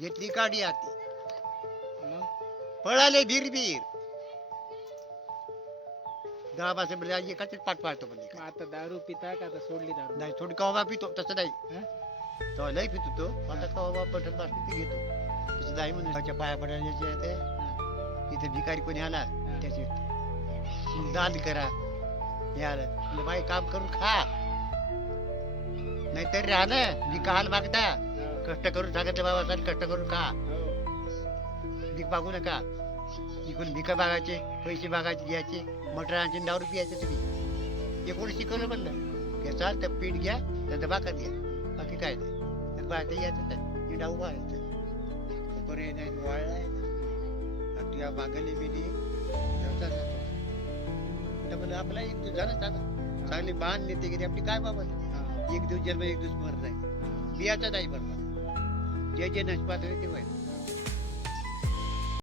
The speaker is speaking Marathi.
घेतली गाडी आती मग पळाले बीर बीर गावाचे म्हणजे एकाच पाठ पाडतो म्हणजे मग आता दारू पिता का आता सोडली दारू नाही थोडी कवा पितो तसं नाही हं? तेव्हा लई पितो तो आता कवा बटन बसली ती घेतो तसं नाही म्हणून त्याच्या पाया पडायला ते इथे भिकारी कोणी आला त्याचे दान करा हे आलं म्हणजे बाई काम करून खा नाहीतर राहणं भिका हाल मागता हो. कष्ट करून सांगितलं बाबा सर कष्ट करून खा हो. भीक मागू नका इकडून भिका मागायचे पैसे मागायचे घ्यायचे मटर आणायचे 9 रुपये यायचे तुम्ही हे कोणी शिकवलं म्हणलं घ्या चाल तर पीठ घ्या त्याचं भाकर घ्या बाकी काय नाही बाहेर यायचं नाही निडा उभा राहायचं बरे नाही वाळलाय तुझ्या मागणी बिनी म्हणलं आपला एक दिवस झालं आता चांगली बाण नेते गेली आपली काय बाबा हा. एक दिवस जन्म एक दिवस मर नाही बियाचा नाही बरोबर जे जे नसपात ते व्हायचं